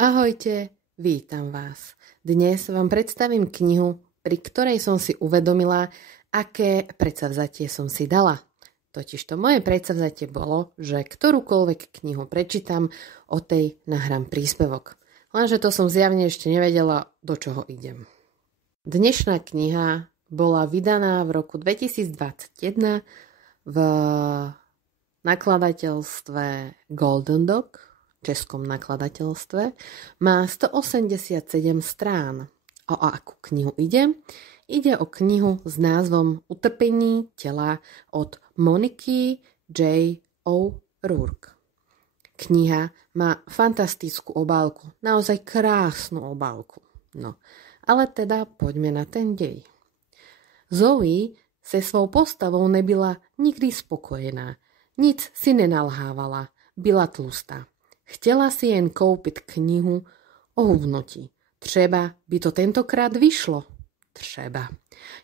Ahojte, vítam vás. Dnes vám predstavím knihu, pri ktorej som si uvedomila, aké predsavzatie som si dala. Totižto moje predsavzatie bolo, že ktorúkoľvek knihu prečítam, o tej nahrám príspevok. Lenže to som zjavne ešte nevedela, do čoho idem. Dnešná kniha bola vydaná v roku 2021 v nakladateľstve Golden Dog, českom nakladateľstve, má 187 strán. O akú knihu ide? Ide o knihu s názvom Utrpení tela od Moniky J. O'Rourke. Kniha má fantastickú obálku, naozaj krásnu obálku. No, ale teda poďme na ten dej. Zoe se svou postavou nebyla nikdy spokojená, nic si nenalhávala, byla tlustá. Chtěla si jen koupit knihu o hubnutí. Třeba by to tentokrát vyšlo. Třeba.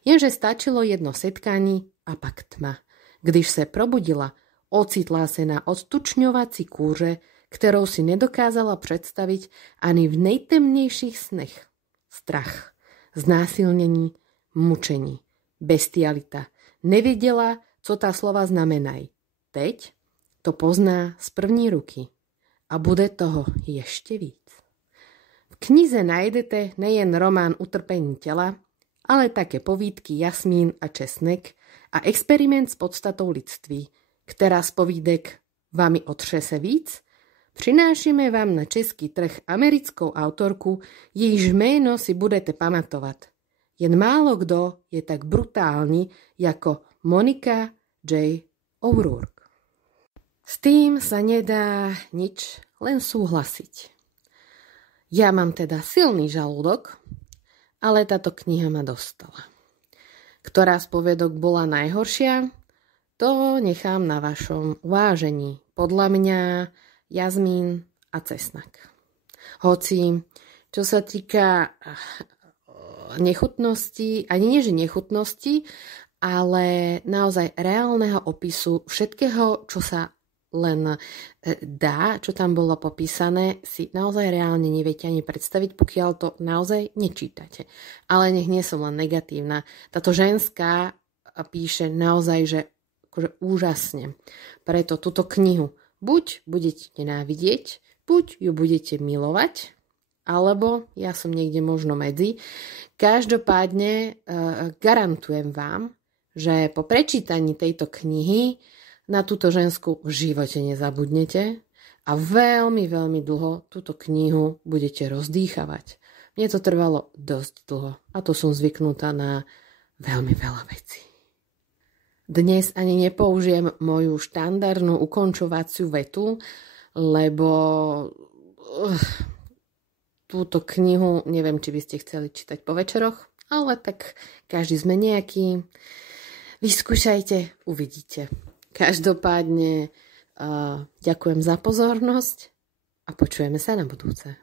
Jenže stačilo jedno setkání a pak tma. Když se probudila, ocitla se na odtučňovací kůře, kterou si nedokázala představit ani v nejtemnějších snech. Strach, znásilnění, mučení, bestialita. Nevěděla, co ta slova znamenají. Teď to pozná z první ruky. A bude toho ešte víc. V knize nájdete nejen román Utrpení tela, ale také povídky Jasmín a Česnek a experiment s podstatou lidství, která z povídek vami otřese víc. Přinášíme vám na český trh americkou autorku, jejíž jméno si budete pamatovat. Jen málo kdo je tak brutální jako Monika J. O'Rourke. S tým sa nedá nič, len súhlasiť. Ja mám teda silný žalúdok, ale táto kniha ma dostala. Ktorá z poviedok bola najhoršia, to nechám na vašom uvážení. Podľa mňa Jasmín a Cesnak. Hoci, čo sa týka nechutnosti, ani nie že nechutnosti, ale naozaj reálneho opisu všetkého, čo sa len dá, čo tam bolo popísané, si naozaj reálne neviete ani predstaviť, pokiaľ to naozaj nečítate. Ale nech nie som len negatívna. Táto ženská píše naozaj, že akože úžasne. Preto túto knihu buď budete nenávidieť, buď ju budete milovať, alebo ja som niekde možno medzi. Každopádne garantujem vám, že po prečítaní tejto knihy na túto ženskú v živote nezabudnete a veľmi, veľmi dlho túto knihu budete rozdýchavať. Mne to trvalo dosť dlho a to som zvyknutá na veľmi veľa vecí. Dnes ani nepoužijem moju štandardnú ukončovaciu vetu, lebo túto knihu neviem, či by ste chceli čítať po večeroch, ale tak každý sme nejaký. Vyskúšajte, uvidíte. Každopádne ďakujem za pozornosť a počujeme sa na budúce.